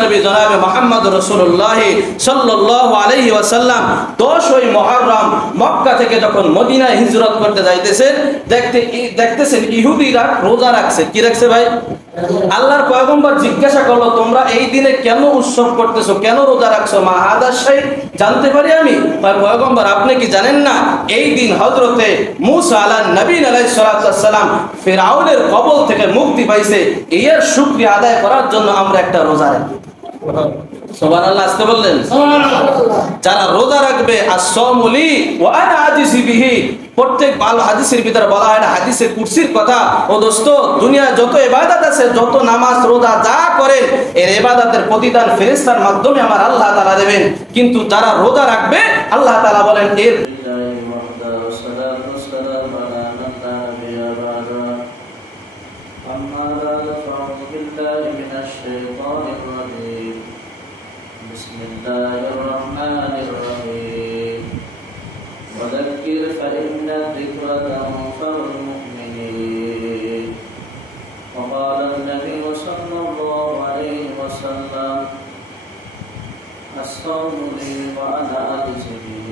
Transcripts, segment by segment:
নবী জনাবে মুহাম্মদ রাসূলুল্লাহ সাল্লাল্লাহু আলাইহি ওয়াসাল্লাম 10 মুহররম মক্কা থেকে যখন মদিনায় হিজরত করতে যাইতেছেন, দেখতেছেন ইহুদিরা রোজা রাখছে। কি রাখছে ভাই? আল্লাহর পয়গম্বর জিজ্ঞাসা করলো, তোমরা এই দিনে কেন উৎসব করতেছো, কেন রোজা রাখছো? মা হাদা শাই, জানতে পারি আমি? পয়গম্বর আপনি কি জানেন না এই দিন হযরতে মূসা আলাইহিস সালাম ফিরআউনের কবল থেকে মুক্তি পাইছে, এর শুকরিয়া আদায় করার জন্য আমরা একটা রোজা রাখি। সুবহানাল্লাহ, আস্তে বললেন। যারা রোজা রাখবে as-সাওমু লি ওয়া আনা আজিসি বিহি, প্রত্যেক ভালো হাদিসের ভিতরে বলা হয় না, হাদিসে কুরসির কথা। ও দোস্ত, দুনিয়া যত ইবাদত আছে, যত নামাজ রোজা যা করেন, এর ইবাদতের প্রতিদান ফেরেশতার মাধ্যমে আমার আল্লাহ তাআলা দেবেন। কিন্তু যারা রোজা রাখবে, আল্লাহ তাআলা বলেন এর بسم الله الرحمن الرحيم وذكر فإن الذكر تنفع المؤمنين وقال النبي صلى الله عليه وسلم الصوم لي وأنا أجزي به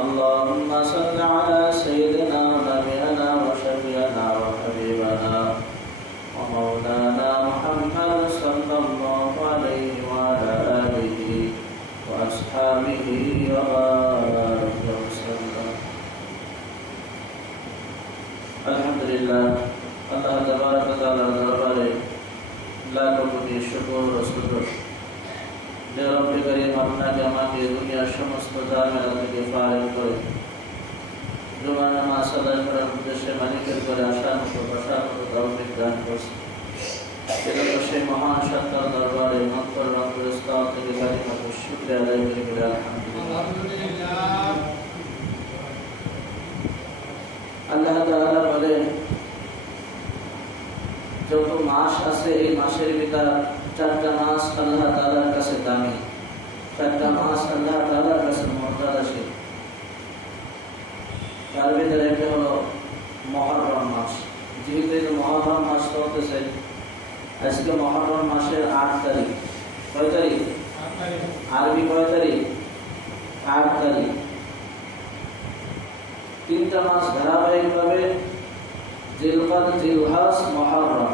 اللهم صل على سيدنا ونبينا وشفيعنا وحبيبنا ومولانا محمد صلى الله عليه وعلى آله وأصحابه وبارك وسلم الحمد لله الله تبارك وتعالى দরবারে লাখো কোটি শুকর ও শুকর যে রব্বে করিম আপনাকে আমাকে দুনিয়ার সমস্ত ঝামেলা থেকে ফারেক করে জুমার নামাজ আদায় করার উদ্দেশ্যে মালিকের করে আসার মতো বসার মতো তৌফিক দান করছে। সেজন্য সেই মহান সত্তার দরবারে মন্তর রন্তরস্থল থেকে কালিমাত শুকরিয়া আদায় করে বলে আলহামদুলিল্লাহ। আল্লাহ তাআলা বলেন, যত মাস আছে এই মাসের ভিতর 4টা মাস আল্লাহ তাআলার কাছে দামি, 4টা মাস আল্লাহ তাআলার কাছে মর্যাদাশীল। তার ভিতরে একটা হলো মুহররম মাস। যেহেতু মুহররম মাস চলতেছে, আজকে মুহররম মাসের 8 তারিখ। কয় তারিখ? আরবি কয় তারিখ? 8 তারিখ। 3টা মাস ধারাবাহিকভাবে জিলকাদ, জিলহজ, মুহররম,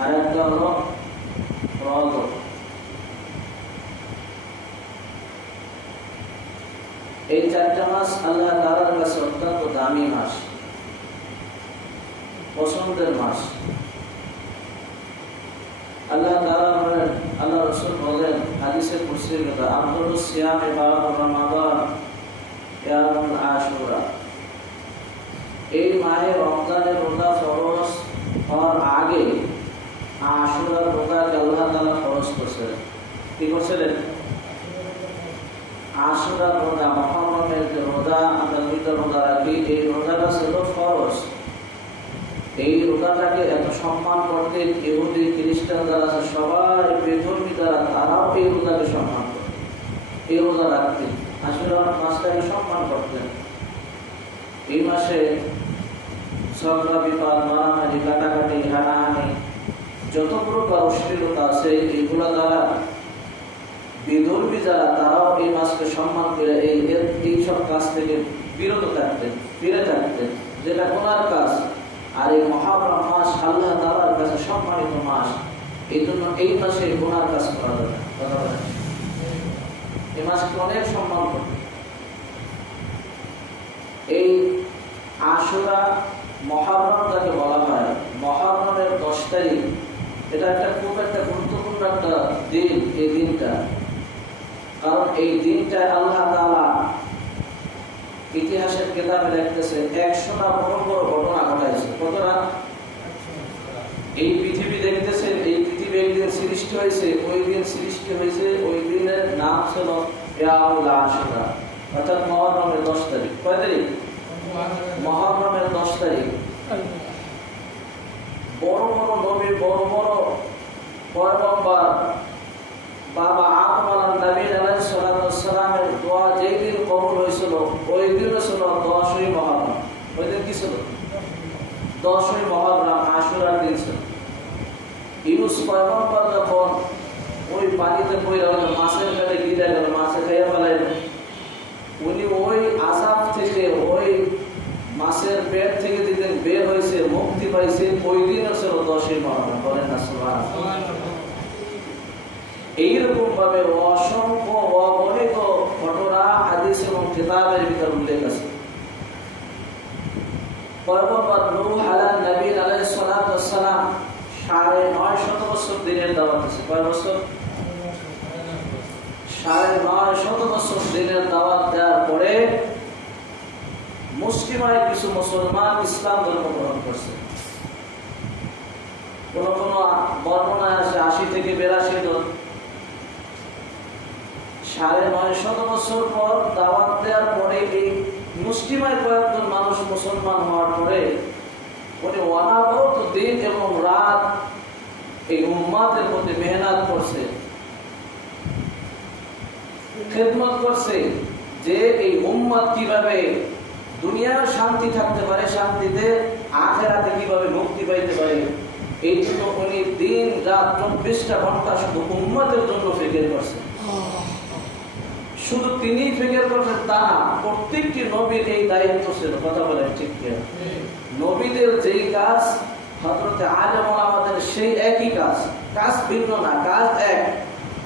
আর একটা হলো রজব। এই 4টা মাস আল্লাহ তাআলার কাছে অত্যন্ত দামি মাস, পছন্দের মাস। আল্লাহ তাআলা বলেন, আল্লাহ রাসূল বলেন হাদিসে কুরসির কথা, আফদালুস সিয়ামে বা'দা রমাদান ইয়ামুল আশুরা। এই মাহে রমজানের রোজা ফরজ হওয়ার আগে আশুরার রোজাকে আল্লাহ তাআলা ফরজ করেছিলেন। কি করেছিলেন? আশুরার রোজা, মুহররমের যে রোজা আমরা দুইটা রোজা রাখি, এই রোজাটা ছিল ফরজ। এই রোজাটাকে এত সম্মান করতেন ইহুদি খ্রিস্টান যারা আছে, সবাই বেধর্মী যারা, তারাও এই রোজাকে সম্মান করতেন, এই রোজা রাখতেন, আশুরার মাসটাকে সম্মান করতেন। এই মাসে ঝগড়া বিবাদ, মারামারি, কাটাকাটি, হানাহানি, যত প্রকার অশ্লীলতা আছে, এইগুলা দ্বারা বিধর্মী যারা, তারাও এই মাসকে সম্মান করে এই সব কাজ থেকে বিরত থাকতেন, ফিরে থাকতেন, যেটা গুনার কাজ। আর এই মুহররম মাস আল্লাহ তাআলার কাছে সম্মানিত মাস, এই জন্য এই মাসে গুনার কাজ করা যাবে না। এই মাসকে অনেক সম্মান করবে। এই আশুরা মুহররম যাকে বলা হয়, মুহররমের 10 তারিখ, এটা খুব একটা গুরুত্বপূর্ণ একটা দিন। এই দিনটা, কারণ এই দিনটা আল্লাহ তাআলা ইতিহাসের কিতাবে লিখতেছে 100টা বড় বড় ঘটনা ঘটাইছে। কতটা? এই পৃথিবী দেখতেছেন, এই পৃথিবী একদিন সৃষ্টি হয়েছে, ওই দিন সৃষ্টি হয়েছে, ওই দিনের নাম ছিল ইয়াউমুল আশুরা, অর্থাৎ মুহররমের 10 তারিখ। কয় তারিখ? মুহররমের 10 তারিখ। বড় বড় নবী, বড় বড় পয়গম্বর, বাবা আদম আলাইহিস সালামের দোয়া যেই দিন কবুল হয়েছিল, ওই দিনও ছিল 10ই মুহররম। ওই দিন কি ছিল? 10ই মুহররম, আশুরার দিন ছিল। ইউসুফ পয়গম্বর যখন পানিতে পড়ে মাছের পেটে গিরে গেল, মাছে খাইয়া ফেলাই। উনি ওই আযাব থেকে, ওই মাছের পেট থেকে যেদিন বের হয়েছে, মুক্তি পাইছে, ওই দিন ছিল 10ই মুহররম। বলেন না সুবহানাল্লাহ। এইরকম ভাবে অসংখ্য অগণিত ঘটনা হাদিস এবং কিতাবের ভিতর উল্লেখ আছে। পয়গম্বর নূহ আলাইহিস সালাতু ওয়াস সালাম 950 বছর দিনের দাওয়াত দিয়েছে। কয় বছর? 950 বছর দিনের দাওয়াত দেওয়ার পরে মুসলিমায় কিছু মুসলমান ইসলাম ধর্ম গ্রহণ করছে। কোন কোন বর্ণনায় আছে 80 থেকে 82 জন। 950 বছর পর দাওয়াত দেওয়ার পরে এই মুসলিমায় কয়েকজন মানুষ মুসলমান হওয়ার পরে উনি অনাবরত দিন এবং রাত এই উম্মাতের প্রতি মেহনত করছে, খেদমত করছে, যে এই উম্মত কিভাবে দুনিয়ার শান্তি থাকতে পারে, শান্তিতে আখিরাতে কিভাবে মুক্তি পাইতে পারে। এই জন্য উনি দিন রাত 24টা ঘন্টা শুধু উম্মতের জন্য ফিকির করছে। শুধু তিনি ফিকির করছেন তা না, প্রত্যেকটি নবীর এই দায়িত্ব ছিল। কথা বলেন ঠিক কিনা? নবীদের যেই কাজ, হযরতে আদম আমাদের সেই একই কাজ, কাজ ভিন্ন না, কাজ এক,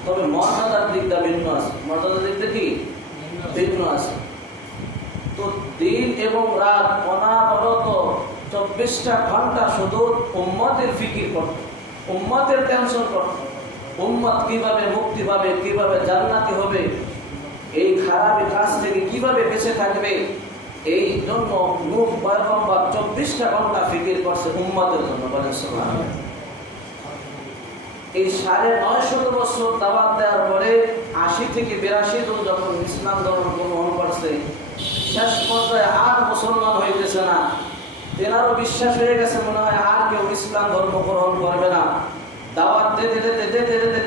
তবে মর্যাদার দিকটা ভিন্ন আছে। মর্যাদার দিকটা কি ভিন্ন আছে। তো দিন এবং রাত অনাবরত 24টা ঘন্টা শুধু উম্মতের ফিকির করত, উম্মতের টেনশন করত, উম্মত কিভাবে মুক্তি পাবে, কিভাবে জান্নাতি হবে, এই খারাপ কাজ থেকে কিভাবে বেঁচে থাকবে। এই জন্য নূহ পয়গম্বর 24টা ঘন্টা ফিকির করছে উম্মতের জন্য। বলেন সুবহানাল্লাহ। এই 950 বছর দাওয়াত দেওয়ার পরে 80 থেকে 82 জন যখন ইসলাম ধর্ম গ্রহণ করছে, শেষ পর্যায়ে আর মুসলমান হইতেছে না। তেনারও বিশ্বাস হয়ে গেছে মনে হয় আর কেউ ইসলাম ধর্ম গ্রহণ করবে না। দাওয়াত দিতে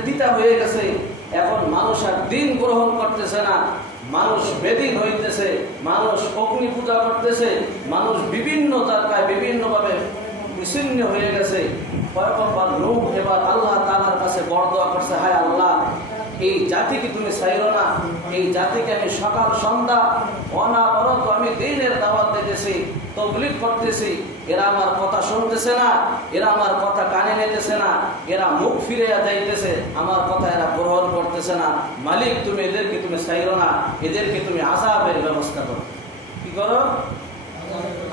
তিতা হয়ে গেছে। এখন মানুষ আর দিন গ্রহণ করতেছে না, মানুষ বেদিন হইতেছে, মানুষ অগ্নি পূজা করতেছে, মানুষ বিভিন্ন তারকায় বিভিন্নভাবে বিচ্ছিন্ন হয়ে গেছে। পয়গম্বর নূহ এবার আল্লাহ তাআলার কাছে বরদোয়া করছে, হায় আল্লাহ, এই জাতিকে তুমি ছাইরো না, এই জাতিকে আমি সকাল সন্ধ্যা অনাবরত আমি দ্বীনের দাওয়াত দিতেছি, তাবলীগ করতেছি, এরা আমার কথা শুনতেছে না, এরা আমার কথা কানে নিতেছে না, এরা মুখ ফিরে যাইতেছে, আমার কথা এরা গ্রহণ করতেছে না। মালিক, তুমি এদেরকে তুমি ছাইরো না, এদেরকে তুমি আযাবের ব্যবস্থা করো। কি করো?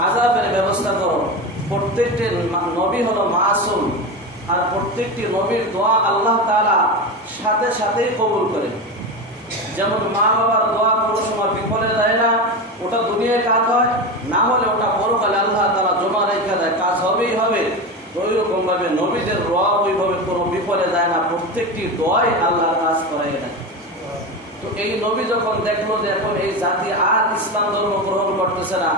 আযাবের ব্যবস্থা করো। প্রত্যেকটি নবী হলো মাসুম, আর প্রত্যেকটি নবীর দোয়া আল্লাহ তাআলা সাথে সাথেই কবুল করেন। যেমন মা বাবার দোয়া কোনো সময় বিফলে যায় না, ওটা দুনিয়ায় কাজ হয়, না হলে ওটা পরকালে আল্লাহ তাআলা জমা রেখে দেয়, কাজ হবেই হবে। ওই রকম ভাবে নবীদের দোয়া ওইভাবে কোনো বিফলে যায় না, প্রত্যেকটি দোয়াই আল্লাহ কাজ করাই দেয়। তো এই নবী যখন দেখলো যে এখন এই জাতি আর ইসলাম ধর্ম গ্রহণ করতেছে না,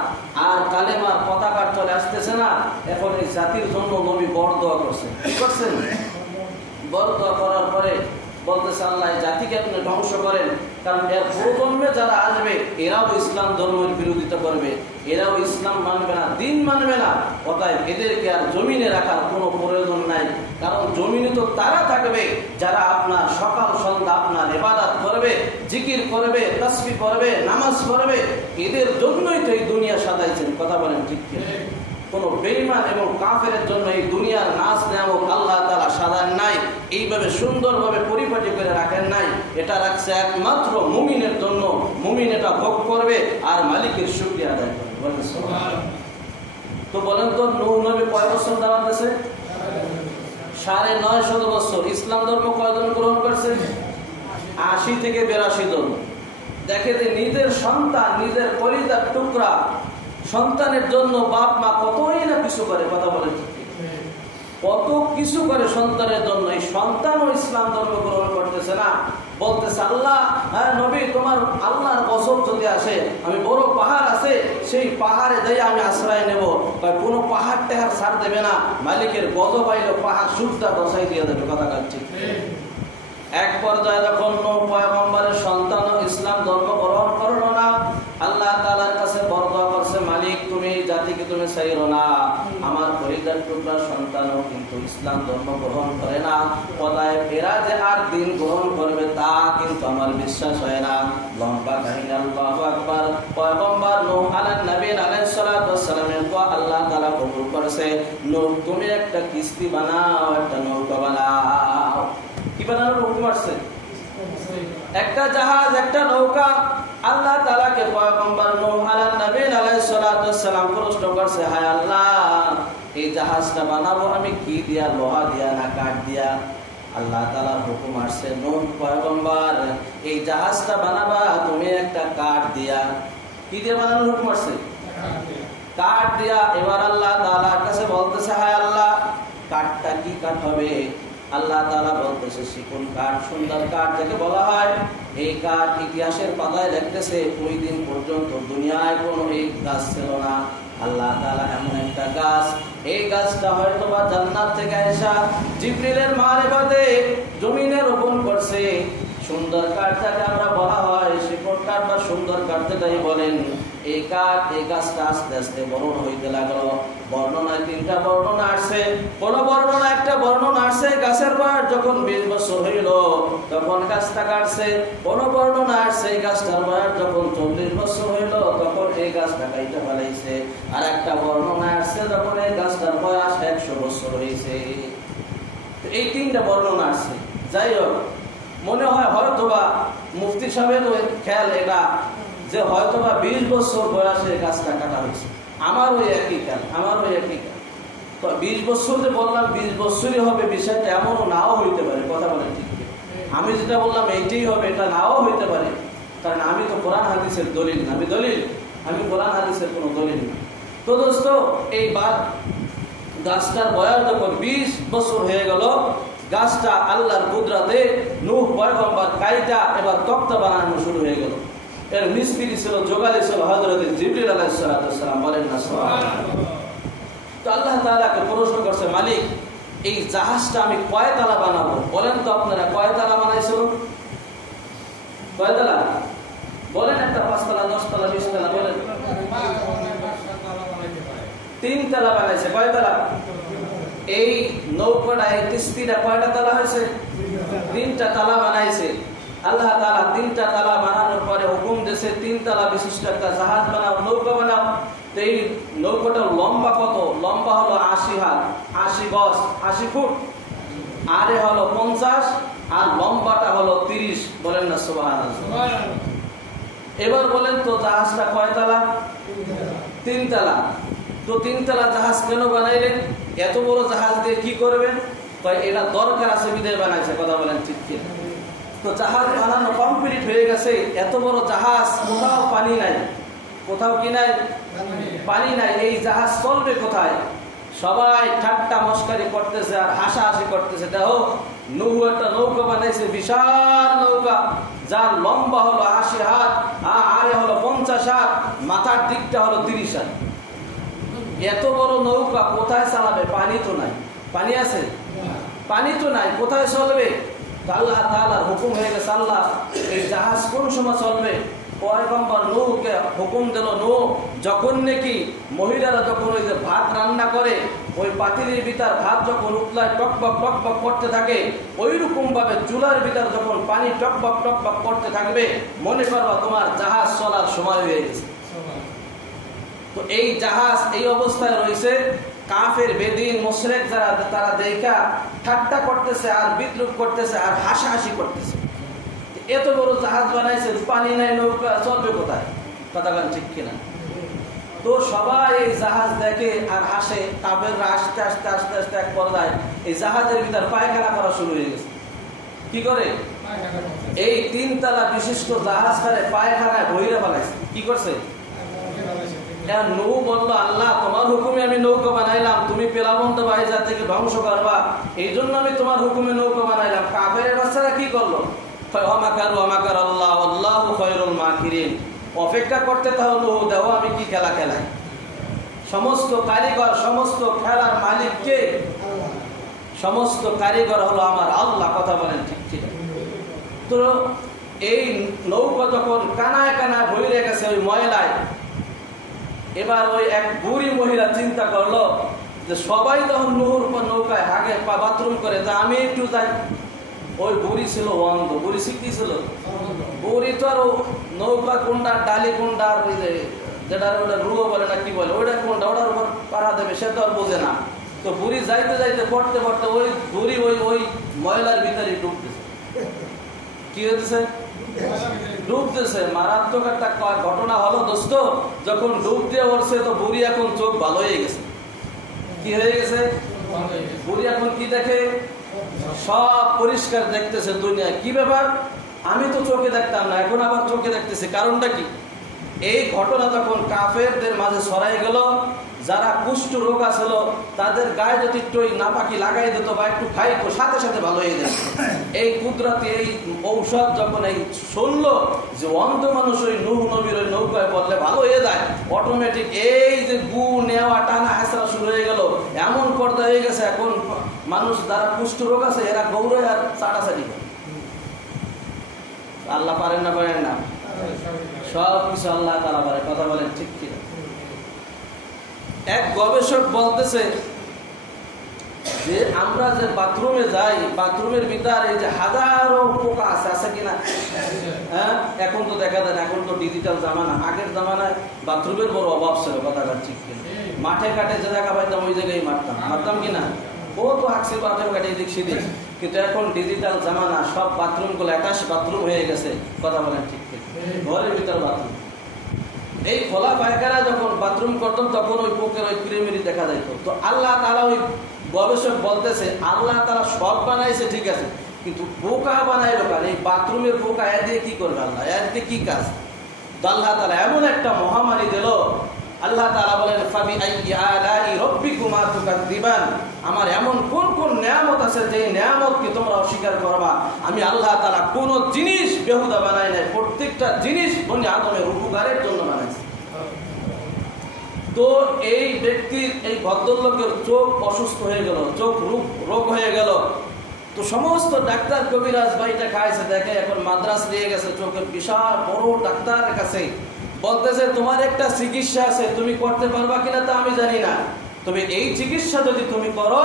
আর কালেমার পতাকা চলে আসতেছে না, এখন এই জাতির জন্য নবী বরদোয়া করছে। কি করছেন? বরদোয়া করার পরে বলতেছে, আল্লাহ এই জাতিকে আপনি ধ্বংস করেন, কারণ এর প্রজন্মে যারা আসবে এরাও ইসলাম ধর্মের বিরোধিতা করবে, এরাও ইসলাম মানবে না, দিন মানবে না। অতএব এদেরকে আর জমিনে রাখার কোনো প্রয়োজন নাই, কারণ জমিনে তো তারা থাকবে যারা আপনার সকাল সন্ধ্যা আপনার ইবাদত করবে, জিকির করবে, তাসবিহ করবে, নামাজ পড়বে। এদের জন্যই তো এই দুনিয়া সাজাইছেন। কথা বলেন ঠিক কি? কোন বেঈমান এবং কাফেরের জন্য এই দুনিয়ার নাচ নেয়ামত আল্লাহ তাআলা সাজান নাই, এইভাবে সুন্দরভাবে পরিপাটি করে রাখেন নাই। এটা রাখছে একমাত্র মুমিনের জন্য। মুমিন এটা ভোগ করবে আর মালিকের শুকরিয়া আদায় করবে। বলেন সুবহানাল্লাহ। তো বলেন তো নূহ নবী কয় বছর দাওয়াত দিয়েছে? 950 বছর। ইসলাম ধর্ম কয়জন গ্রহণ করছে? 80 থেকে 82 জন। দেখে যে নিজের সন্তান, নিজের কলিজার টুকরা সন্তানের জন্য বাপ মা কতই না কিছু করে। কথা বলে কত কিছু করে সন্তানের জন্য। এই সন্তানও ইসলাম ধর্ম গ্রহণ করতেছে না, বলতেছে আল্লাহ, হ্যাঁ নবী, তোমার আল্লাহর গজব যদি আসে, আমি বড় পাহাড় আছে সেই পাহাড়ে যাই আমি আশ্রয় নেব। কোনো পাহাড় টেহার ছাড় দেবে না, মালিকের গজব আইলে পাহাড় সূর্যটা দশাই দিয়ে দেবে। কথা কাটছি। এক পর্যায়ে যখন নূহ পয়গম্বরের সন্তান ইসলাম ধর্ম গ্রহণ করলো না, আল্লাহ তাআলার কাছে বরদোয়া করছে, মালিক তুমি জাতিকে তুমি ছাইরো না, আমার পরিবার টুকরা সন্তানও কিন্তু ইসলাম ধর্ম গ্রহণ করে না। অতএব এরা যে আর দিন গ্রহণ বিশ্বাস হয় না। লম্বা কাহিনী, আল্লাহু আকবার। পয়গম্বর নূহ আলাইহিস নবী আলাইহিস সালাতু ওয়াস সালামের দোয়া আল্লাহ তাআলা কবুল করেছে। নূহ তুমি একটা কিস্তি বানাও, একটা নৌকা বানাও। কি বানানোর হুকুম আসছে? একটা জাহাজ, একটা নৌকা। আল্লাহ তাআলাকে পয়গম্বর নূহ আলাইহিস নবী আলাইহিস সালাতু ওয়াস সালাম প্রশ্ন করছে, হায় আল্লাহ, এই জাহাজটা বানাবো আমি কি দিয়া? লোহা দিয়া না কাঠ দিয়া? আল্লাহ তাআলার হুকুম আসছে, নূহ পয়গম্বর এই জাহাজটা বানাবা তুমি একটা কাঠ দিয়া। কি দিয়ে বানানোর হুকুম আসছে? কাঠ দিয়া। এবার আল্লাহ তাআলার কাছে বলতেছে, হায় আল্লাহ, কাঠটা কি কাঠ হবে? আল্লাহ তাআলা বলতেছে, শিকল কাঠ, সুন্দর কাঠ যাকে বলা হয়। এই কাঠ ইতিহাসের পাতায় লিখতেছে ওই দিন পর্যন্ত দুনিয়ায় কোনো এই গাছ ছিল না। আল্লাহ তাআলা এমন একটা গাছ, এই গাছটা হয়তো বা জান্নাত থেকে আয়েশা জিবরিলের মারিফাতে জমিনে রোপণ করছে। সুন্দর কাঠ যাকে আমরা বলা হয়, শিকল কাঠ বা সুন্দর কাঠ যেটাই বলেন, এই কাঠ, এই গাছটা আস্তে আস্তে বড় হইতে লাগলো। বর্ণনায় 3টা বর্ণনা আসছে। কোন বর্ণনা একটা বর্ণনা আসছে গাছের বয়স যখন 20 বছর হইল তখন গাছটা কাটছে। কোন বর্ণনা আসছে এই গাছটার বয়স যখন 40 বছর হইল তখন এই গাছটা কাইটা ফেলাইছে। আর একটা বর্ণনা আসছে যখন এই গাছটার বয়স 100 বছর হয়েছে। এই 3টা বর্ণনা আসছে। যাই হোক, মনে হয় হয়তোবা মুফতি সাহেবের খেয়াল এটা যে হয়তোবা 20 বছর বয়সে গাছটা কাটা হয়েছে। আমার ওই একই খেয়াল, আমার ওই একই খেয়াল। তো 20 বছর যে বললাম 20 বছরই হবে বিষয়টা এমনও নাও হইতে পারে। কথা বলেন ঠিক? আমি যেটা বললাম এইটাই হবে এটা নাও হইতে পারে, কারণ আমি তো কোরআন হাদিসের দলিল না। আমি কোরআন হাদিসের কোনো দলিল না। তো দোস্ত, এই গাছটার বয়স যখন 20 বছর হয়ে গেল, গাছটা আল্লাহর কুদরতে নূহ পয়গম্বর কাইটা এবার তক্তা বানানো শুরু হয়ে গেল। এর মিস্ত্রি ছিল, যোগালি ছিল হযরত জিবরিল আলাইহিস সালাম। বলেন না সুবহানাল্লাহ। তো আল্লাহ তাআলাকে প্রশ্ন করছে, মালিক, এই জাহাজটা আমি কয় তালা বানাবো? বলেন তো আপনারা, কয় তালা বানাইছো? কয় তালা বলেন? একটা 5 তালা, 10 তালা, 20 তালা বলেন? 3 তালা বানাইছে। কয় তালা? এই নৌকাটা, এই কিস্তিটা কয়টা তালা হয়েছে? 3টা তালা বানাইছে। আল্লাহ তাআলা 3টা তালা বানানোর পরে হুকুম দিয়েছে 3 তালা বিশিষ্ট একটা জাহাজ বানাও, নৌকা বানাও। তো এই নৌকাটার লম্বা কত? লম্বা হলো 80 হাত, 80 গজ, 80 ফুট। আরে হলো 50, আর লম্বাটা হলো 30। বলেন না সুবহানাল্লাহ। এবার বলেন তো জাহাজটা কয় তালা? 3 তালা। তো 3 তালা জাহাজ কেন বানাইলেন? এত বড় জাহাজ দিয়ে কি করবেন? এটা দরকার আছে বিধায় বানাইছে। কথা বলেন ঠিক কি? তো জাহাজ বানানো কমপ্লিট হয়ে গেছে। এত বড় জাহাজ, কোথাও পানি নাই। কোথাও কি নাই? পানি নাই। এই জাহাজ চলবে কোথায়? সবাই ঠাট্টা মস্কারি করতেছে আর হাসাহাসি করতেছে। দেখো, নূহ একটা নৌকা বানাইছে, বিশাল নৌকা, যার লম্বা হলো 80 হাত, আরে হলো 50 হাত, মাথার দিকটা হলো 30 হাত। এত বড় নৌকা কোথায় চালাবে? পানি তো নাই। পানি আছে? পানি তো নাই, কোথায় চলবে? আল্লাহ তাআলার হুকুম হয়ে গেছে। আল্লাহ এই জাহাজ কোন সময় চলবে? পয়গম্বর নূহকে হুকুম দিল, নূহ, যখন নাকি মহিলারা যখন ওই যে ভাত রান্না করে, ওই পাতিলের ভিতর ভাত যখন উতলায় টকবক টকবক করতে থাকে, ওই রকম ভাবে চুলার ভিতর যখন পানি টকবক টকবক করতে থাকবে, মনে করবা তোমার জাহাজ চলার সময় হয়ে গেছে। তো এই জাহাজ এই অবস্থায় রয়েছে। কাফের, বেদিন, মুশরিক যারা, তারা দেখা ঠাট্টা করতেছে আর বিদ্রুপ করতেছে আর হাসাহাসি করতেছে। এত বড় জাহাজ বানাইছে, পানি নাই, নৌকা চলবে কোথায়? কথা বলেন ঠিক কিনা? তো সবাই এই জাহাজ দেখে আর হাসে। কাফেররা আস্তে আস্তে আস্তে আস্তে এক পর্যায়ে এই জাহাজের ভিতর পায়খানা করা শুরু হয়ে গেছে। কি করে? এই 3 তালা বিশিষ্ট জাহাজটারে পায়খানায় ভইরা ফেলাইছে। কি করছে? নূহ বলল, আল্লাহ, তোমার হুকুমে আমি নৌকা বানাইলাম, তুমি পেলাবন্ত বাহিজা থেকে ধ্বংস করবা, এই জন্য আমি তোমার হুকুমে নৌকা বানাইলাম। কাফেরের বাচ্চারা কি করলো? অপেক্ষা করতে তাহলে দেখো আমি কি খেলা খেলাই। সমস্ত কারিগর, সমস্ত খেলার মালিক কে? সমস্ত কারিগর হলো আমার আল্লাহ। কথা বলেন ঠিক ঠিক? তো এই নৌকা যখন কানায় কানায় ভরে গেছে ওই ময়লায়, এবার ওই এক বুড়ি মহিলা চিন্তা করলো যে সবাই যখন নূহর উপর নৌকায় হাগে বাথরুম করে, তা আমি একটু যাই। ওই বুড়ি ছিল অন্ধ। বুড়ি শিখতে ছিল, বুড়ি তো আর নৌকা কোনটা ডালি কোনটা যেটা ওটা রুয়ো বলে না কি বলে ওইটা কোনটা ওটার উপর পাড়া দেবে সে তো আর বোঝে না। তো বুড়ি যাইতে যাইতে পড়তে পড়তে ওই বুড়ি ওই ওই ময়লার ভিতরে ডুবতেছে। কি হতেছে? ডুবতেছে। মারাত্মক একটা ঘটনা হলো দোস্ত, যখন ডুব দিয়ে উঠছে তো বুড়ি এখন চোখ ভালো হয়ে গেছে। কি হয়ে গেছে? বুড়ি এখন কি দেখে? সব পরিষ্কার দেখতেছে দুনিয়া। কি ব্যাপার? আমি তো চোখে দেখতাম না, এখন আবার চোখে দেখতেছে। কারণটা কি? এই ঘটনা যখন কাফেরদের মাঝে ছড়াই গেল, যারা কুষ্ঠ রোগ আছিল তাদের গায়ে যদি একটু নাপাকি লাগাই দিত বা একটু খাইতো সাথে সাথে ভালো হয়ে যেত। এই কুদরতি এই ঔষধ যখন এই শুনলো যে অন্ধ মানুষ ওই নূহ নবীর ওই নৌকায় বললে ভালো হয়ে যায়, অটোমেটিক এই যে গু নেওয়া টানা হেঁচড়া শুরু হয়ে গেল, এমন পর্দা হয়ে গেছে। এখন মানুষ যারা কুষ্ঠ রোগ আছে এরা গৌরয় আর চাটাচাটি করে। আল্লাহ পারেন না? পারেন না? সব কিছু আল্লাহ তাআলা পারে। কথা বলেন ঠিক কিনা? এক গবেষক বলতেছে যে আমরা যে বাথরুমে যাই, বাথরুমের ভিতরে এই যে হাজারো পোকা আছে, আছে কিনা? হ্যাঁ, এখন তো দেখা যায় না, এখন তো ডিজিটাল জামানা। আগের জামানায় বাথরুমের বড় অভাব ছিল। কথা ঠিক কিনা? মাঠে ঘাটে যে জায়গা পাইতাম ওই জায়গায় মারতাম কিনা? ও তো হাঁকছি মাঠে ঘাটে এদিক সেদিক। কিন্তু এখন ডিজিটাল জামানা, সব বাথরুম গুলো অ্যাটাচ বাথরুম হয়ে গেছে। কথা বলেন ঠিক কিনা? ঘরের ভিতর বাথরুম। এই খোলা পায়খানা যখন বাথরুম করতাম তখন ওই পোকের ওই কিরিমিরি দেখা যাইত। তো আল্লাহ তাআলা, ওই গবেষক বলতেছে আল্লাহ তাআলা সব বানাইছে ঠিক আছে, কিন্তু পোকা বানাইলো কার? এই বাথরুমের পোকা এর দিয়ে কি করবে আল্লাহ? এর দিয়ে কি কাজ? তো আল্লাহ তাআলা এমন একটা মহামারী দিল। আল্লাহ তাআলা বলেন ফাবি আইয়ি আলাই রাব্বিকুমা তুকাযযিবান, আমার এমন কোন কোন নিয়ামত আছে যে নিয়ামতকে তোমরা অস্বীকার করবা। আমি আল্লাহ তাআলা কোন জিনিস বেহুদা বানাই নাই, প্রত্যেকটা জিনিস বনি আদমের উপকারের জন্য বানাইছে। তো এই ব্যক্তির, এই ভদ্রলোকের চোখ অসুস্থ হয়ে গেল, চোখ রোগ হয়ে গেল। তো সমস্ত ডাক্তার কবিরাজ বাড়িটা খাইছে, দেখে এখন মাদ্রাস নিয়ে গেছে চোখের বিশাল বড় ডাক্তারের কাছে। বলতেছে তোমার একটা চিকিৎসা আছে, তুমি করতে পারবা কিনা তা আমি জানি না, তবে এই চিকিৎসা যদি তুমি করো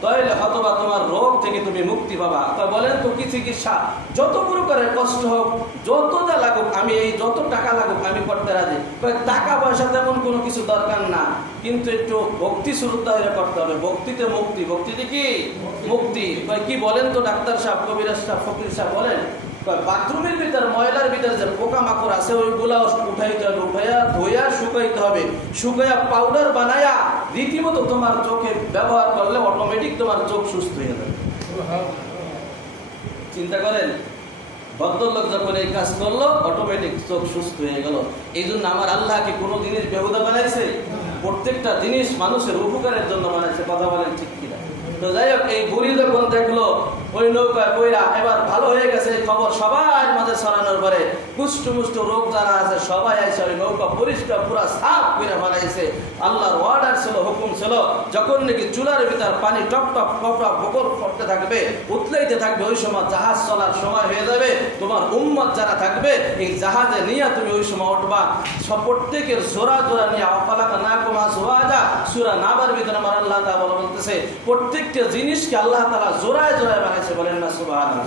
তাহলে হয়তোবা তোমার রোগ থেকে তুমি মুক্তি পাবা। তা বলেন তো কি চিকিৎসা? যত প্রকারের কষ্ট হোক, যত যা লাগুক, আমি এই যত টাকা লাগুক আমি করতে রাজি। টাকা পয়সা তেমন কোনো কিছু দরকার না, কিন্তু একটু ভক্তি শ্রদ্ধা হয়ে করতে হবে। ভক্তিতে মুক্তি। ভক্তিতে কি? মুক্তি। কি বলেন তো ডাক্তার সাহেব, কবিরাজ সাহেব, ফকির সাহেব বলেন? বাথরুমের ভিতর ময়লার ভিতর যে পোকা মাকড় আছে ওইগুলা উঠাইতে হবে, উঠাইয়া ধোয়া শুকাইতে হবে, শুকাইয়া পাউডার বানায়া রীতিমতো তোমার চোখে ব্যবহার করলে অটোমেটিক তোমার চোখ সুস্থ হয়ে যাবে। চিন্তা করেন, ভদ্রলোক যখন এই কাজ করলো অটোমেটিক চোখ সুস্থ হয়ে গেল। এই জন্য আমার আল্লাহ কি কোনো জিনিস বেহুদা বানাইছে? প্রত্যেকটা জিনিস মানুষের উপকারের জন্য বানাইছে। কথা বলেন ঠিক কিনা? তো যাই হোক, এই বুড়ি যখন দেখলো ওই নৌকায় কইরা এবার ভালো হয়ে গেছে, খবর সবার মাঝে ছড়ানোর পরে কুষ্ঠ মুষ্ঠ রোগ যারা আছে সবাই আইসে ওই নৌকা পরিষ্কার পুরা সাফ করে বানাইছে। আল্লাহর অর্ডার ছিল, হুকুম ছিল, যখন নাকি চুলার ভিতর পানি টপ টপ টপ বকর করতে থাকবে, উতলাইতে থাকবে, ওই সময় জাহাজ চলার সময় হয়ে যাবে। তোমার উম্মত যারা থাকবে এই জাহাজে নিয়ে তুমি ওই সময় উঠবা। সব প্রত্যেকের জোড়া জোড়া নিয়ে অপালাকা না কমা জোয়াজা সূরা নাবার ভিতরে আমার আল্লাহ তাআলা বলতেছে প্রত্যেকটা জিনিসকে আল্লাহ তাআলা জোড়ায় জোড়ায় বানাইছে। বলেন না সুবহানাল্লাহ।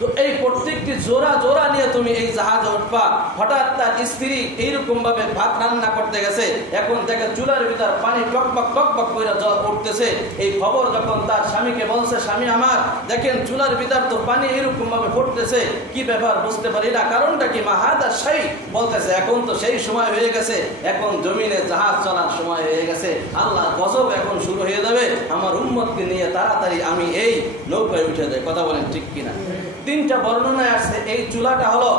তো এই প্রত্যেকটি জোড়া জোড়া নিয়ে তুমি এই জাহাজে উঠবা। হঠাৎ তার স্ত্রী এইরকম ভাবে ভাত রান্না করতে গেছে, এখন দেখে চুলার ভিতর পানি টকবক টকবক করে জল উঠতেছে। এই খবর যখন তার স্বামীকে বলছে, স্বামী আমার দেখেন চুলার ভিতর তো পানি এইরকম ভাবে ফুটতেছে, কি ব্যাপার বুঝতে পারি না, কারণটা কি? মাহাদা সেই বলতেছে এখন তো সেই সময় হয়ে গেছে, এখন জমিনে জাহাজ চলার সময় হয়ে গেছে, আল্লাহ গজব এখন শুরু হয়ে যাবে, আমার উম্মতকে নিয়ে তাড়াতাড়ি আমি এই নৌকায় উঠে যাই। কথা বলেন ঠিক কিনা? তিনটা বর্ণনায় আসছে এই চুলাটা হলো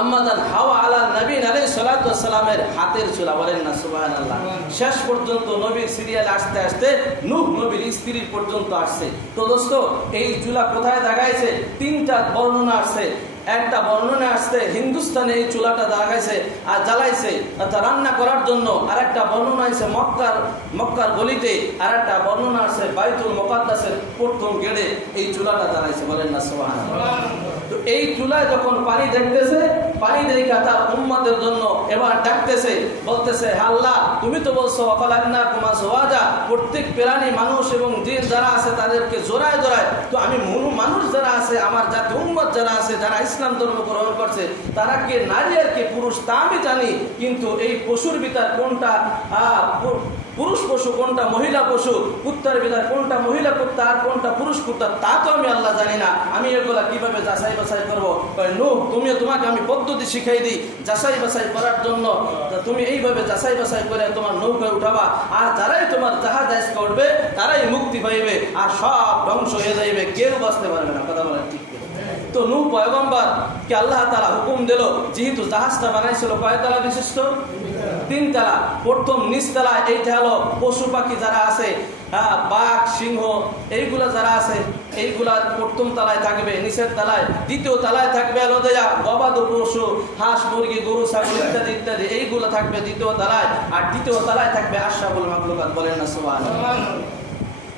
আম্মাজান হাওয়া আলা নবী আলাইহিস সালাতু ওয়াস সালামের হাতের চুলা। বলেন না সুবহানাল্লাহ। শেষ পর্যন্ত নবীর সিরিয়াল আসতে আসতে নূহ নবীর স্ত্রীর পর্যন্ত আসছে। তো দোস্ত এই চুলা কোথায় লাগাইছে? তিনটা বর্ণনা আসছে। একটা বর্ণনা আসছে হিন্দুস্তানে এই চুলাটা দেখাইছে আর জ্বালাইছে রান্না করার জন্য, আর একটা বর্ণনা আছে মক্কার গলিতে, আর একটা বর্ণনা আছে বাইতুল মুকাদ্দাসের প্রথম গেটে এই চুলাটা জ্বালাইছে। বলেন না সুবহানাল্লাহ। তো এই চুলায় যখন পানি দেখতেছে, পানি দেখা তার উম্মতের জন্য এবার ডাকতেছে, বলতেছে আল্লাহ তুমি তো বলছো ওয়াখালাকনাকুম আজওয়াজা, প্রত্যেক প্রাণী মানুষ এবং জিন যারা আছে তাদেরকে জোড়ায় জোড়ায়, তো আমি মানুষ যারা আছে আমার জাতি উম্মত যারা আছে যারা ইসলাম ধর্ম গ্রহণ করছে তারা কে নারী আর কে পুরুষ তা আমি জানি, কিন্তু এই পশুর ভিতর কোনটা পুরুষ পশু কোনটা মহিলা পশু, কুত্তার ভিতর কোনটা মহিলা কুত্তা আর কোনটা পুরুষ কুত্তা তা তো আমি আল্লাহ জানি না, আমি এগুলা কিভাবে যাচাই বাছাই করবো? নূহ তোমাকে আমি পদ্ধতি শিখাই দিই যাচাই বাছাই করার জন্য, তুমি এইভাবে যাচাই বাছাই করে তোমার নৌকায় উঠাবা, আর যারাই তোমার জাহাজ করবে তারাই মুক্তি পাইবে, আর সব ধ্বংস হয়ে যাইবে, কেউ বাঁচতে পারবে না। কথা বলেন ঠিক? তো নূহ পয়গম্বর কে আল্লাহ তাআলা হুকুম দিল, যেহেতু জাহাজটা বানাইছিল কয়তলা বিশিষ্ট? 3 তলা। প্রথম নিচতলা এইটা হলো পশু পাখি যারা আছে, বাঘ সিংহ এইগুলা যারা আছে এইগুলা প্রথম তলায় থাকবে, নিচের তলায়। দ্বিতীয় তলায় থাকবে হলো গবাদি পশু, হাঁস মুরগি গরু ছাগল ইত্যাদি ইত্যাদি, এইগুলো থাকবে দ্বিতীয় তলায়। আর তৃতীয় তলায় থাকবে আশরাফুল মাখলুকাত। বলেন না সুবহানাল্লাহ।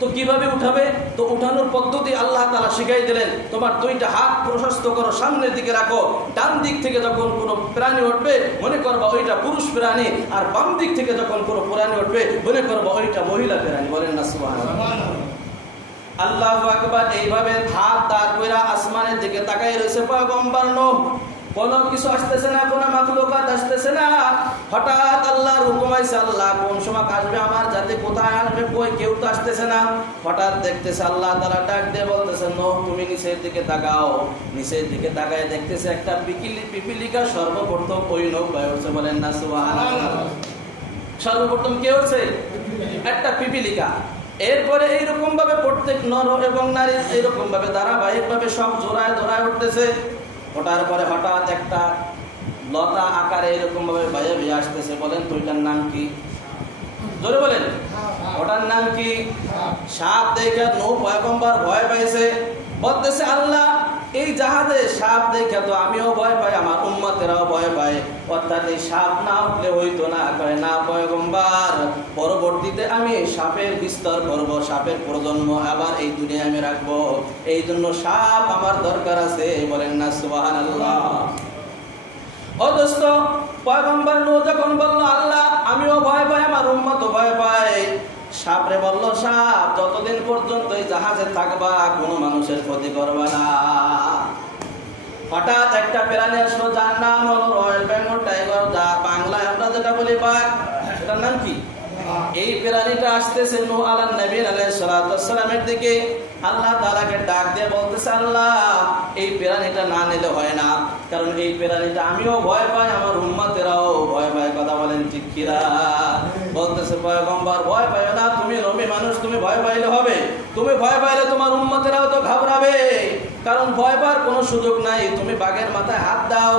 তো কিভাবে উঠাবে? তো উঠানোর পদ্ধতি আল্লাহ তাআলা শিখাই দিলেন, তোমার 2টা হাত প্রশস্ত করো, সামনের দিকে রাখো, ডান দিক থেকে যখন কোনো প্রাণী উঠবে মনে করবা ওইটা পুরুষ প্রাণী, আর বাম দিক থেকে যখন কোনো প্রাণী উঠবে মনে করবা ওইটা মহিলা প্রাণী। বলেন না সুবহানাল্লাহ। আল্লাহু আকবার। এইভাবে হাত দাঁড় কইরা আসমানের দিকে তাকাই রয়েছে পয়গম্বর নূহ। কোনো কিছু আসতেছে না, কোনো মাখলুকাত আসতেছে না। হঠাৎ আল্লাহর হুকুম আইছে, আল্লাহ কোন সময় আসবে আমার জাতি, কোথায় আসবে, কই কেউ তো আসতেছে না। হঠাৎ দেখতেছে আল্লাহ তাআলা ডাক দিয়ে বলতেছে নূহ তুমি নিচের দিকে তাকাও। নিচের দিকে তাকায় দেখতেছে একটা পিপিলিকা সর্বপ্রথম ওই নৌকায় উঠছে। বলেন না সুবহানাল্লাহ। সর্বপ্রথম কে উঠছে? একটা পিপিলিকা। এরপরে এইরকম ভাবে প্রত্যেক নর এবং নারী এইরকম ভাবে ধারাবাহিক ভাবে সব জোড়ায় জোড়ায় উঠতেছে। ওটার পরে হঠাৎ একটা লতা আকারে এরকম ভাবে বাইরে ভেয়ে আসতেছে। বলেন তো ওইটার নাম কি? জোরে বলেন। ওটার নাম কি? সাপ। দেখে নূহ পয়গম্বর ভয় পাইছে, বলতেছে আল্লাহ এই জাহাজে সাপ দেখে তো আমিও ভয় পাই, আমার উম্মতেরাও ভয় পায়, অর্থাৎ এই সাপ না উঠলে হইতো না। কয় না পয়গম্বর, পরবর্তীতে আমি সাপের বিস্তার করব, সাপের প্রজন্ম আবার এই দুনিয়া আমি রাখবো, এই জন্য সাপ আমার দরকার আছে। বলেন না সুবহানাল্লাহ। ও দোস্ত, পয়গম্বর নূহ যখন বলল আল্লাহ আমিও ভয় পাই, আমার উম্মতও ভয় পায়, সাপরে বলল সাপ যতদিন পর্যন্ত এই জাহাজে থাকবা কোনো মানুষের ক্ষতি করবা না। হঠাৎ একটা প্রাণী আসলো যার নাম হলো রয়্যাল বেঙ্গল টাইগার, যা বাংলায় আমরা যেটা বলি বাঘ, সেটার নাম কি? এই প্রাণীটা আসতেছে নূহ আলাইহিস সালামের দিকে। আল্লাহ তাআলাকে ডাক দিয়ে বলতেছে আল্লাহ এই প্রাণীটা না নিলে হয় না, কারণ এই প্রাণীটা আমিও ভয় পাই, আমার উম্মতেরাও ভয় পায়। কথা বলেন ঠিক কিনা? বলতেছে পয়গম্বর ভয় পায় না, তুমি নবী মানুষ, তুমি ভয় পাইলে হবে? তুমি ভয় পাইলে তোমার উম্মতেরাও তো ঘাবড়াবে, কারণ ভয় পাওয়ার কোনো সুযোগ নাই। তুমি বাঘের মাথায় হাত দাও।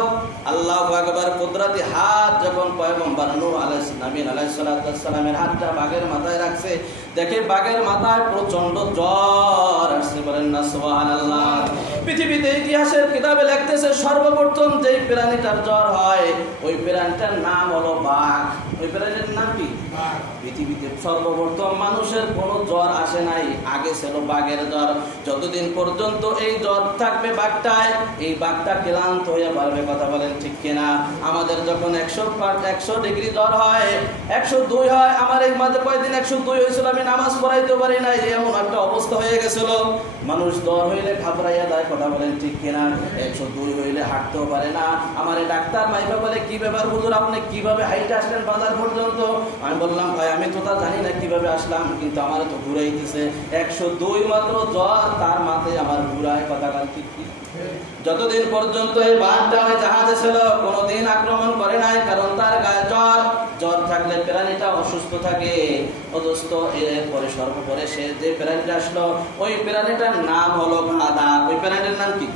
আল্লাহু আকবার। কুদরতি হাত যখন পয়গম্বর নূহ আলাইহিস সালামের হাতটা বাঘের মাথায় রাখছে, দেখে বাঘের মাথায় প্রচন্ড জ্বর আসছে। বলেন না সুবহানাল্লাহ। পৃথিবীতে ইতিহাসের কিতাবে লিখতেছে সর্বপ্রথম যেই প্রাণীটার জ্বর হয় ওই প্রাণীটার নাম হলো বাঘ। ওই প্রাণীর নাম কি? পৃথিবীতে সর্বপ্রথম মানুষের কোনো জ্বর আসে নাই, আগে ছিল বাঘের জ্বর। যতদিন পর্যন্ত এই জ্বর থাকবে বাঘটায়, এই বাঘটা ক্লান্ত হয়ে পারবে। কথা বলেন ঠিক কিনা? আমাদের যখন 100 ডিগ্রি জ্বর হয়, 102 হয়, আমার এই মাঝে কয়েকদিন 102 হয়েছিল, আমি নামাজ পড়াইতে পারি নাই, এমন একটা অবস্থা হয়ে গেছিল। মানুষ জ্বর হইলে ঘাবড়াইয়া যায়। কথা বলেন ঠিক কিনা? 102 হইলে হাঁটতেও পারে না। আমার এই ডাক্তার মাইবা বলে কি ব্যাপার হুজুর, আপনি কিভাবে হাইটে আসলেন বাজার পর্যন্ত? আমি বললাম ভাই আমি তো তা জানি না কিভাবে আসলাম, কিন্তু আমার তো ঘুরাই দিছে। 102 মাত্র জ্বর, তার মাথায় আমার ঘুরায়। কথা ঠিক কি? যতদিন পর্যন্ত এই বাঘটা ওই জাহাজে ছিল কোনোদিন আক্রমণ করে নাই, কারণ তার গায়ে জ্বর থাকলে প্রাণীটা অসুস্থ থাকে। অদুস্থ। এরপরে সর্বোপরি সে যে প্রাণীটা আসলো ওই প্রাণীটার নাম হলো গাধা। ওই প্রাণীটার নাম কি?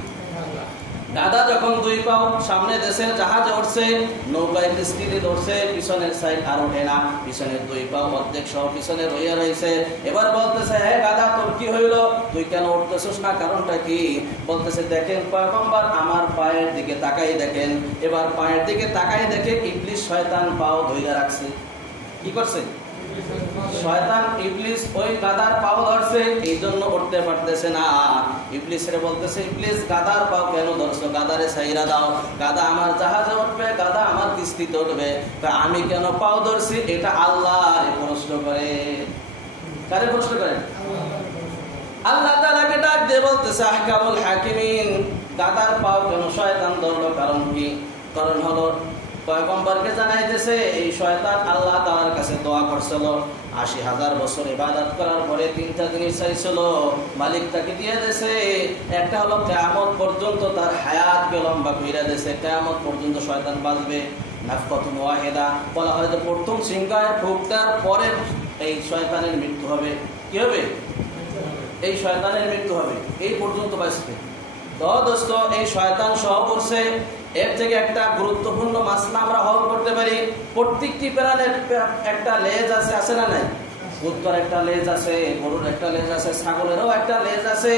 গাদা যখন দুই পাও সামনে দেশের জাহাজে উঠছে, নৌকায় কিস্তিতে ধরছে, পিছনের সাইড আর ওঠে না, পিছনের দুই পাও অর্ধেক সহ পিছনে রইয়া রয়েছে। এবার বলতেছে, হ্যাঁ গাদা তোর কি হইল, তুই কেন উঠতেছিস না, কারণটা কি? বলতেছে, দেখেন পয়গম্বর আমার পায়ের দিকে তাকাই দেখেন। এবার পায়ের দিকে তাকাই দেখে ইবলিস শয়তান পাও ধইরা রাখছে। কি করছে? শয়তান ইবলিস ওই গাদার পাও ধরছে, এই জন্য উঠতে পারতেছে না। ইবলিসের বলতেছে, ইবলিস গাদার পাও কেন ধরছো, গাদারে ছাইরা দাও, গাদা আমার জাহাজে উঠবে, গাদা আমার কিস্তিতে উঠবে, আমি কেন পাও ধরছি এটা আল্লাহর প্রশ্ন করে। কারে প্রশ্ন করে? আল্লাহ তাআলাকে ডাক দিয়ে বলতেছে, আহকামুল হাকিমিন, গাদার পাও কেন শয়তান ধরলো, কারণ কি? কারণ হলো পয়গম্বরকে জানাইতেছে এই শয়তান আল্লাহ তাআলার কাছে দোয়া করছিল, ৮০,০০০ বছর ইবাদত করার পরে ৩টা জিনিস চাইছিল, মালিক তাকে দিয়ে দিয়েছে। একটা হলো কিয়ামত পর্যন্ত তার হায়াতকে লম্বা কইরা দিয়েছে, কিয়ামত পর্যন্ত শয়তান বাঁচবে। নাফকাতুন ওয়াহিদা, বলা হয় যে প্রথম সিংহায় ফুঁকটার পরে এই শয়তানের মৃত্যু হবে। কি হবে? এই শয়তানের মৃত্যু হবে, এই পর্যন্ত বাঁচবে। তো দোস্ত, এই শয়তান সহ করছে। এর থেকে একটা গুরুত্বপূর্ণ মাসলা আমরা হল করতে পারি, প্রত্যেকটি প্রাণের একটা লেজ আছে, আছে না নাই? কুত্তার একটা লেজ আছে, গরুর একটা লেজ আছে, ছাগলেরও একটা লেজ আছে,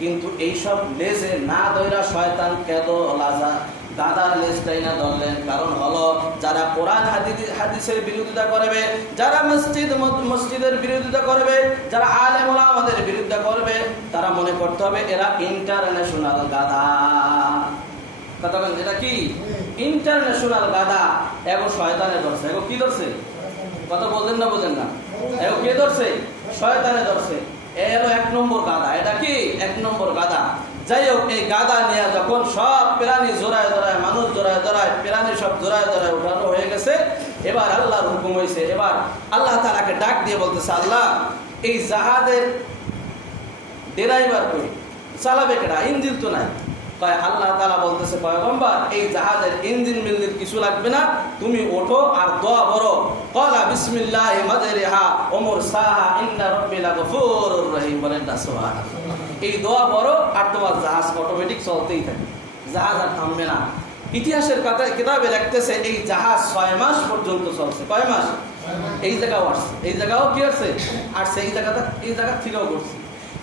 কিন্তু এইসব লেজে না দইরা শয়তান কেদ লাজা গাদার লেজটাই না ধরলেন। কারণ হলো যারা কোরআন হাদিসের বিরোধিতা করবে, যারা মসজিদের বিরোধিতা করবে, যারা আলেম ওলামাদের বিরোধিতা করবে, তারা মনে করতে হবে এরা ইন্টারন্যাশনাল গাদা। কথা বলেন, এটা কি ইন্টারন্যাশনাল গাদা। এগো শয়তানে ধরছে, এগো কি ধরছে? কথা বলছেন না, বোঝেন না? এগো কে ধরছে? শয়তানে ধরছে। এ হলো ১ নম্বর গাদা। এটা কি ১ নম্বর গাদা। যাই হোক, এই গাদা নিয়ে যখন সব প্রাণী জোড়ায় জোড়ায়, মানুষ জোড়ায় জোড়ায়, প্রাণী সব জোড়ায় জোড়ায় উঠানো হয়ে গেছে, এবার আল্লাহর হুকুম হয়েছে। এবার আল্লাহ তাআলাকে ডাক দিয়ে বলতেছে, আল্লাহ এই জাহাজের ড্রাইভার কই, চালাবে কেডা? ইঞ্জিন তো নাই। তাই আল্লাহ তাআলা বলতেছে, পয়গম্বর এই জাহাজের ইঞ্জিন মিল্লির কিছু লাগবে না, তুমি ওঠো আর দোয়া করো, ক্বালা বিসমিল্লাহি মাজরিহা ওয়া মুরসাহা ইন্না রাব্বি লাগফুরুর রহিম। বলেন না সুবহানাল্লাহ। এই দোয়া করো আর তোমার জাহাজ অটোমেটিক চলতেই থাকে, জাহাজ আর থামবে না। ইতিহাসের কিতাবে লিখতেছে এই জাহাজ ৬ মাস পর্যন্ত চলছে। কয় মাস? এই জায়গাও আসছে, এই জায়গাও কি আসছে? আর সেই জায়গা থেকেও করছে।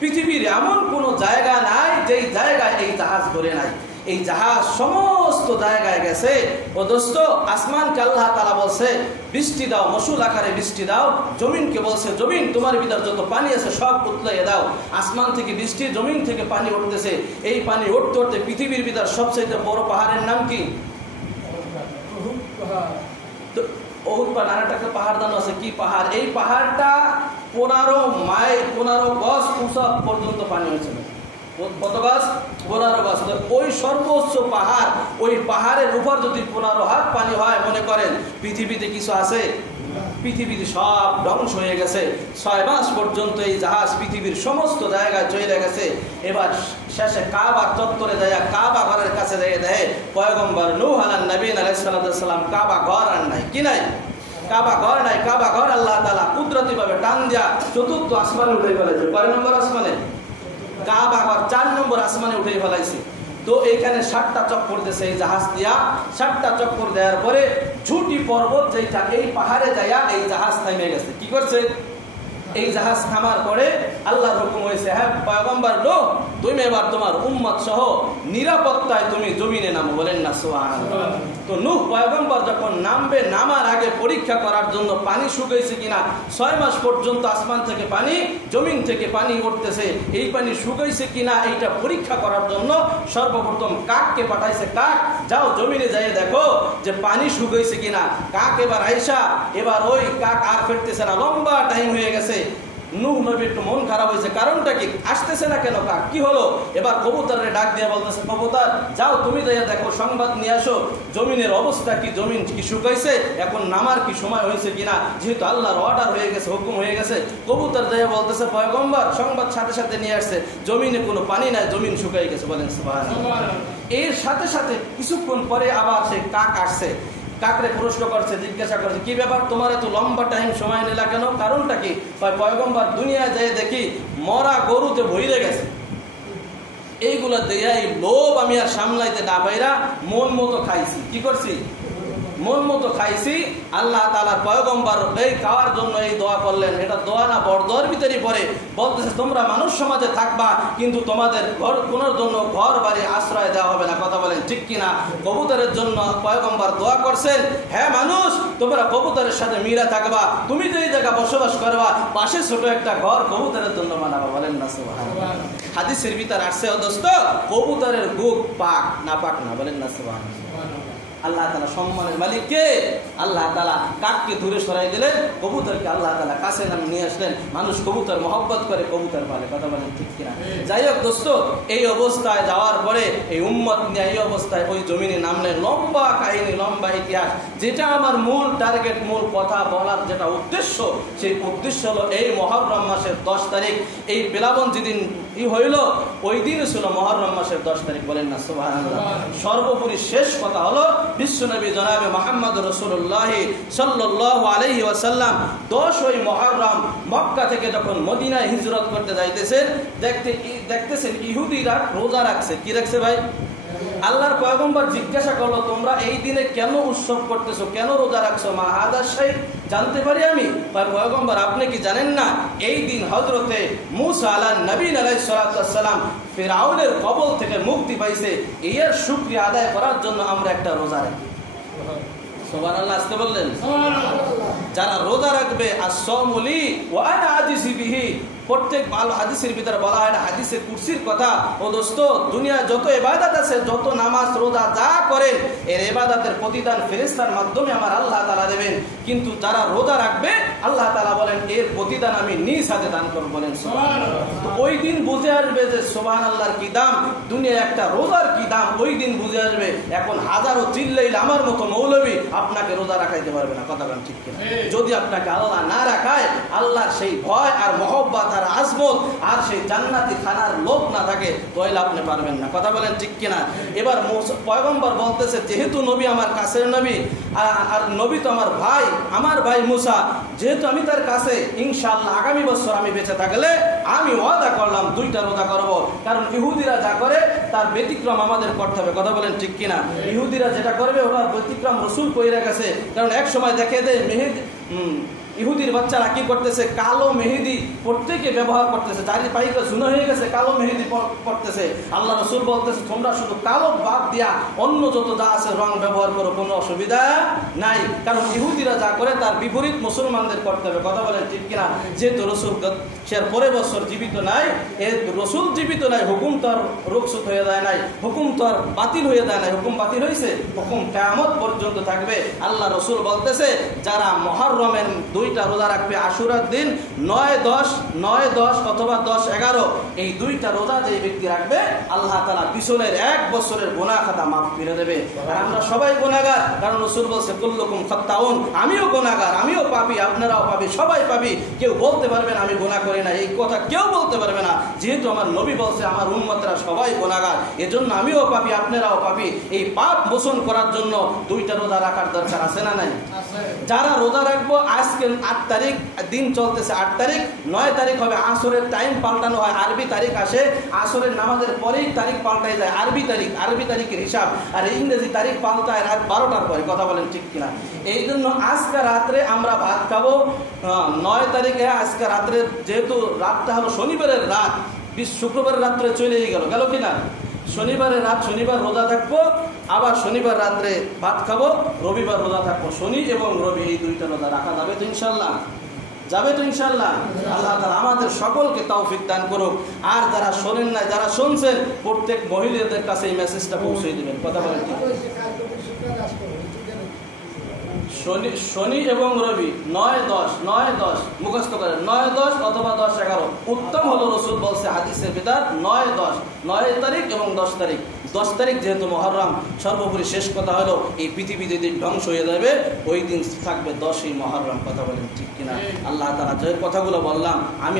পৃথিবীর এমন কোন জায়গা নাই যেই জায়গায় এই জাহাজ ধরে নাই। এই জাহাজ সমস্ত জায়গায় গেছে। ও দোস্ত, আসমানকে আল্লাহ তাআলা বলছে বৃষ্টি দাও, মসুল আকারে বৃষ্টি দাও। জমিনকে বলছে, জমিন তোমার ভিতর যত পানি আছে সব উতলাইয়ে দাও। আসমান থেকে বৃষ্টি, জমিন থেকে পানি উঠতেছে। এই পানি উঠতে উঠতে পৃথিবীর ভিতর সবচেয়ে বড় পাহাড়ের নাম কি? ওহুদ পাহাড়। আর একটা পাহাড় দাম আছে, কি পাহাড়? এই পাহাড়টা 15 মাইল 15 গজ উঁচা পর্যন্ত পানি হয়েছিল। কত গজ? 15 গজ। ওই সর্বোচ্চ পাহাড়, ওই পাহাড়ের উপর যদি 15 হাত পানি হয়, মনে করেন পৃথিবীতে কিছু আছে? পৃথিবীতে সব ধ্বংস হয়ে গেছে। ৬ মাস পর্যন্ত এই জাহাজ পৃথিবীর সমস্ত জায়গায় চলে গেছে। এবার শেষে কাবা চত্বরে যায়, কাবা ঘরের কাছে যায়, দেখে পয়গম্বর নূহ আলাইহিস সালাম কাবা ঘর আর নাই। কি নাই? কাবা ঘর নাই। কাবা ঘর আল্লাহ তাআলা কুদরতি ভাবে টান দিয়া ৪র্থ আসমানে উঠে ফেলেছে। কয় নম্বর আসমানে? কাবা ঘর ৪ নম্বর আসমানে উঠে ফেলাইছে। তো এইখানে 7টা চক্কর দিয়েছে এই জাহাজ দিয়া। 7টা চক্কর দেওয়ার পরে ঝুটি পর্বত যেটা, এই পাহাড়ে যাইয়া এই জাহাজ থেমে গেছে। কি করছে? এই জাহাজ থামার পরে আল্লাহর হুকুম হয়েছে, হ্যাঁ পয়গম্বর নূহ, তুমি এবার তোমার উম্মত সহ নিরাপত্তায় তুমি জমিনে নামো। বলেন না সুবহানাল্লাহ। তো নূহ পয়গম্বর যখন নামবে, নামার আগে পরীক্ষা করার জন্য পানি শুকাইছে কিনা। ৬ মাস পর্যন্ত আসমান থেকে পানি, জমিন থেকে পানি উঠতেছে, এই পানি শুকাইছে কিনা এইটা পরীক্ষা করার জন্য সর্বপ্রথম কাককে পাঠাইছে। কাক, যাও জমিনে যাই দেখো যে পানি শুকাইছে কিনা। কাক এবার আইসা, এবার ওই কাক আর ফিরতেছে না, লম্বা টাইম হয়ে গেছে। নূহ নবী একটু মন খারাপ হয়েছে, কারণটা কি? আসতেছে না কেন কাক? কি হলো? এবার কবুতরের ডাক দিয়ে বলতেছে, কবুতর যাও তুমি যাইয়া দেখো, সংবাদ নিয়ে আসো জমিনের অবস্থা কি, জমিন কি শুকাইছে, এখন নামার কি সময় হয়েছে কিনা। যেহেতু আল্লাহর অর্ডার হয়ে গেছে, হুকুম হয়ে গেছে। কবুতর যাইয়া বলতেছে, পয়গম্বর সংবাদ সাথে সাথে নিয়ে আসছে, জমিনে কোনো পানি নাই, জমিন শুকাই গেছে। বলেন সুবহানাল্লাহ। এর সাথে সাথে কিছুক্ষণ পরে আবার সেই কাক আসছে। কাকরে প্রশ্ন করছে, জিজ্ঞাসা করছে, কি ব্যাপার তোমার এত লম্বা টাইম সময় নিলা কেন? কারণটা কি? পয়গম্বর দুনিয়ায় যায় দেখি মরা গরুতে ভইরে গেছে। এইগুলো এইগুলো দেয়া এই লোভ আমি আর সামলাইতে না পাইরা মন মতো খাইছি। কি করছি? মন মতো খাইছি। আল্লাহ তাআলার পয়গম্বর এই খাওয়ার জন্য এই দোয়া করলেন। এটা দোয়া না, বড়দোয়ার ভিতরে পড়ে বলতেছে তোমরা মানুষ সমাজে থাকবা কিন্তু তোমাদের কোনোর জন্য ঘর বাড়ি আশ্রয় দেওয়া হবে না। কথা বলেন ঠিক কিনা? কবুতরের জন্য পয়গম্বর দোয়া করছেন, হ্যাঁ মানুষ তোমরা কবুতরের সাথে মিলে থাকবা, তুমি যেই জায়গা বসবাস করবা পাশে ছোট একটা ঘর কবুতরের জন্য বানাবা। বলেন না সুবহানাল্লাহ। হাদিসের ভিতর আসছে ও দোস্ত, কবুতরের গুক পাক না পাক না? বলেন না সুবহানাল্লাহ। আল্লাহ তাআলা সম্মানের মালিক কে? আল্লাহ তাআলা কাককে দূরে সরাই দিলেন, কবুতরকে আল্লাহ তাআলা কাছে নিয়ে আসলেন। মানুষ কবুতর মহব্বত করে, কবুতর পালে। কথা বলেন ঠিক কিনা? যাই হোক দোস্ত, এই অবস্থায় যাওয়ার পরে এই উম্মত নিয়ে এই অবস্থায় ওই জমিনে নামলেন। লম্বা কাহিনী, লম্বা ইতিহাস। যেটা আমার মূল টার্গেট, মূল কথা বলার যেটা উদ্দেশ্য, সেই উদ্দেশ্য হলো এই মুহররম মাসের 10 তারিখ এই প্লাবন যেদিন হইল ওই দিন ছিল মুহররম মাসের 10 তারিখ। বলেন না সুবহানাল্লাহ। সর্বোপরি শেষ কথা হলো বিশ্বনবী জনাবে মুহাম্মদ রাসূলুল্লাহ সাল্লাল্লাহু আলাইহি ওয়াসাল্লাম 10 মুহররম মক্কা থেকে যখন মদিনায় হিজরত করতে যাইতেছেন, দেখতেছেন ইহুদিরা রোজা রাখছে। কি রাখছে ভাই? আল্লাহর পয়গম্বর জিজ্ঞাসা করলো তোমরা এই দিনে কেন উৎসব করতেছো, কেন রোজা রাখছো? মা হাদা শাই, জানতে পারি আমি? পয়গম্বর আপনি কি জানেন না এই দিন হযরতে মূসা আলাইহিস নবী আলাইহিস সালাতু ওয়াস সালাম ফিরআউনের কবল থেকে মুক্তি পাইছে, এর শুকরিয়া আদায় করার জন্য আমরা একটা রোজা রাখি। সুবহানাল্লাহ। আজকে বললেন যারা রোজা রাখবে as-সাওমু লি ওয়া আনা আজিসি বিহি, প্রত্যেক ভালো হাদিসের ভিতরে বলা হয় না, হাদিসে কুরসির কথা। ও দোস্ত, দুনিয়া যত ইবাদত আছে, যত নামাজ রোজা যা করেন, এর ইবাদতের প্রতিদান ফেরেশতার মাধ্যমে আমার আল্লাহ তাআলা দেবেন। কিন্তু যারা রোজা রাখবে আল্লাহ তাআলা বলেন এর প্রতিদান আমি নিজ হাতে দান করব। বলেন সুবহানাল্লাহ। তো ওই দিন বুঝে আসবে যে সুবহানাল্লাহর কি দাম, দুনিয়া একটা রোজার কি দাম, ওই দিন বুঝে আসবে। এখন হাজারো চিল্লাইলে আমার মতো মৌলবী আপনাকে রোজা রাখাইতে পারবে না। কথা বলেন ঠিক কিনা? যদি আপনাকে আল্লাহ না রাখায়, আল্লাহর সেই ভয় আর মহব্বত আর আজমত আর সেই জান্নাতি খানার লোভ না থাকে, তাহলে আপনি পারবেন না। কথা বলেন ঠিক কিনা? এবার পয়গম্বর বলতেছে যেহেতু নবী আমার কাছের নবী আর নবী তো আমার ভাই মুসা, যেহেতু আমি তার কাছে, ইনশাআল্লাহ আগামী বছর আমি বেঁচে থাকলে আমি ওয়াদা করলাম 2টা রোজা করব। কারণ ইহুদিরা যা করে তার ব্যতিক্রম আমাদের করতে হবে। কথা বলেন ঠিক কিনা? ইহুদিরা যেটা করবে ওটার ব্যতিক্রম রাসূল কইরা গেছে। কারণ এক সময় দেখে দেয় ইহুদির বাচ্চারা কি করতেছে, কালো মেহেদি প্রত্যেকে ব্যবহার করতেছে, যারি পাইকা জুনা হয়ে গেছে কালো মেহেদি করতেছে। আল্লাহ রাসূল বলতেছে তোমরা শুধু কালো বাদ দিয়া অন্য যত যা আছে রং ব্যবহার করো, কোনো অসুবিধা নাই। কারণ ইহুদিরা যা করে তার বিপরীত মুসলমানদের করতে হবে। কথা বলেন ঠিক কিনা? যেহেতু রসুল সে পরের বছর জীবিত নাই, রসুল জীবিত নাই, হুকুম তো আর রুখসত হয়ে যায় নাই, হুকুম তো আর বাতিল হয়ে যায় নাই। হুকুম বাতিল হয়েছে, হুকুম কিয়ামত পর্যন্ত থাকবে। আল্লাহ রসুল বলতেছে যারা মুহররমের 2টা রোজা রাখবে, আশুরার দিন 9-10 অথবা 10-11, এই 2টা রোজা যে ব্যক্তি রাখবে আল্লাহ তাআলা পিছনের 1 বছরের গুনাহ খাতা মাফ করে দেবে। আর আমরা সবাই গুনাহগার, কারণ রাসূল বলেছে কুল্লুকুম খাত্তাউন, আমিও গুনাহগার, আমিও পাপী, আপনারাও পাপী, সবাই পাপী। কেউ বলতে পারবে না আমি গুনাহ করি না, এই কথা কেউ বলতে পারবে না। যেহেতু আমার নবী বলছে আমার উম্মতরা সবাই গুনাহগার, এজন্য আমিও পাপী, আপনারাও পাপী। এই পাপ মোচন করার জন্য 2টা রোজা রাখার দরকার আছে না নাই? যারা রোজা রাখবো, আজকে 8 তারিখ, দিন চলতেছে 8 তারিখ, 9 তারিখ হবে আসরের টাইম পাল্টানো হয়, আরবি তারিখ আসে, আসরের নামাজের পরেই তারিখ পাল্টাই যায়, আরবি তারিখের হিসাব, আর ইংরেজি তারিখ পাল্টায় রাত 12টার পরে। কথা বলেন ঠিক কিনা? এই জন্য আজকে রাত্রে আমরা ভাত খাবো 9 তারিখে। আজকে রাত্রে যেহেতু রাতটা হলো শনিবারের রাত, শুক্রবারের রাত্রে চলেই গেল কিনা? শনিবারের রাত, শনিবার রোজা থাকবো, আবার শনিবার রাত্রে ভাত খাবো, রবিবার রোজা থাকবো। শনি এবং রবি এই 2টা রোজা রাখা যাবে তো ইনশাল্লাহ? যাবে তো ইনশাল্লাহ? আল্লাহ তাআলা আমাদের সকলকে তৌফিক দান করুক। আর যারা শোনেন না, যারা শুনছেন, প্রত্যেক মহিলাদের কাছে এই মেসেজটা পৌঁছে দিবেন। কথা বলেন ঠিক? শনি এবং রবি 9-10 মুখস্থ করেন, 9-10 অথবা 10-11। উত্তম হলো রসুল বলছে হাদিসের ভিতর 9-10, 9 তারিখ এবং 10 তারিখ। 10 তারিখ যেহেতু মুহররম, সর্বোপরি শেষ কথা হলো এই পৃথিবী যেদিন ধ্বংস হয়ে যাবে ওই দিন থাকবে 10ই মুহররম। কথা বলেন ঠিক কিনা? আল্লাহ তাআলা যে কথাগুলো বললাম আমি